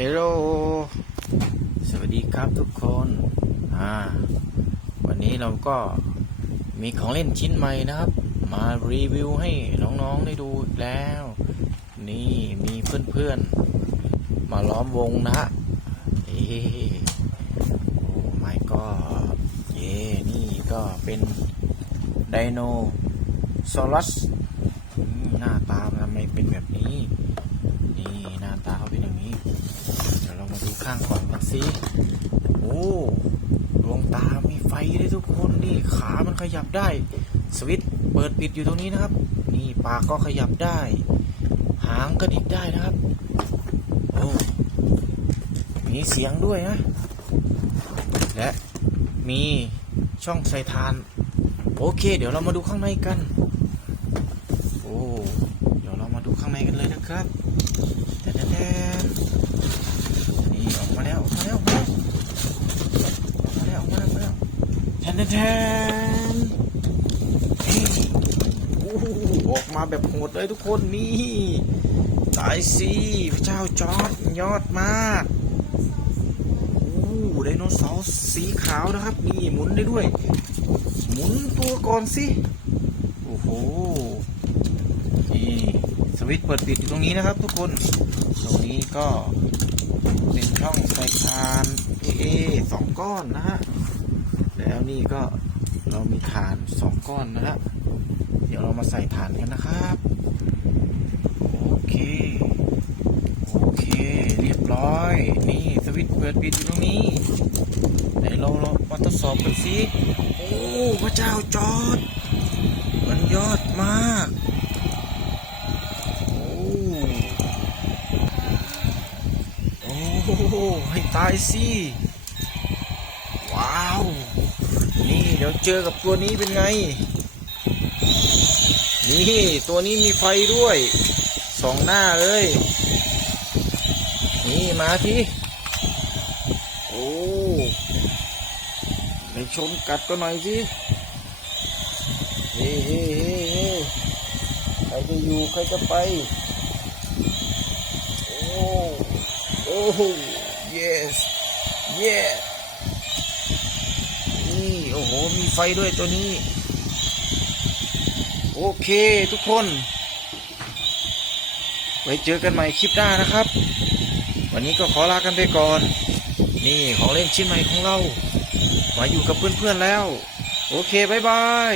เฮลโลสวัสดีครับทุกคนอ่าวันนี้เราก็มีของเล่นชิ้นใหม่นะครับ มารีวิวให้น้องๆได้ดูอีกแล้ว นี่มีเพื่อนๆ มาล้อมวงนะฮะเอ้โอ้ my god เย่นี่ก็เป็นไดโนซอรัสหน้าตามันทำไมเป็นแบบนี้ ข้างก่องกันสิโอ้ดวงตามีไฟด้วยทุกคนนี่ขามันขยับได้ สวิตช์เปิดปิดอยู่ตรงนี้นะครับ นี่ปากก็ขยับได้ หางกระดิกได้นะครับโอ้มีเสียงด้วยนะ และมีช่องใส่ทาน โอเค เดี๋ยวเรามาดูข้างในกัน โอ้ เดี๋ยวเรามาดูข้างในกันเลยนะครับแทนๆนี่ออกมาแล้วออกมาแล้วออกมาแล้วออกมาแล้วออกมาแล้วแท นแทนเฮ้ยโอ้ออกมาแบบโหดเลยทุกคนนี่ตายสิพระเจ้าจอดยอดมากโอ้ไดโนเสาร์สีขาวนะครับนี่หมุนได้ด้วย หมุนตัวก่อนสิโอ้โหนี่สวิตช์เปิดปิดอยู่ตรงนี้นะครับ ทุกคน ตรงนี้ก็เป็นช่องใส่ทานเอเอสองก้อนนะฮะ แล้วนี่ก็เรามีฐานสองก้อนนะฮะเดี๋ยวเรามาใส่ฐานกันนะครับ โอเค โอเค เรียบร้อย นี่สวิตช์เปิดปิดอยู่ตรงนี้ไหนเราเรามาทดสอบกันสิ โอ้ พระเจ้าจอด มันยอดมาก โอ้โอ้โหให้ตายสิ ว้าว เดี๋ยวเจอกับตัวนี้เป็นไง นี่ตัวนี้มีไฟด้วยสองหน้าเลย นี่มาทีโอ้ไปชมกัดก็หน่อยสิเฮ้เฮ้เฮ้เฮ้ใครจะอยู่ใครจะไป โอ้โอ้ yes yeah โอ้โห มีไฟด้วยตัวนี้ โอเคทุกคน ไว้เจอกันใหม่คลิปหน้านะครับ วันนี้ก็ขอลากันไปก่อน นี่ของเล่นชิ้นใหม่ของเรา มาอยู่กับเพื่อนๆแล้ว โอเคบ๊ายบาย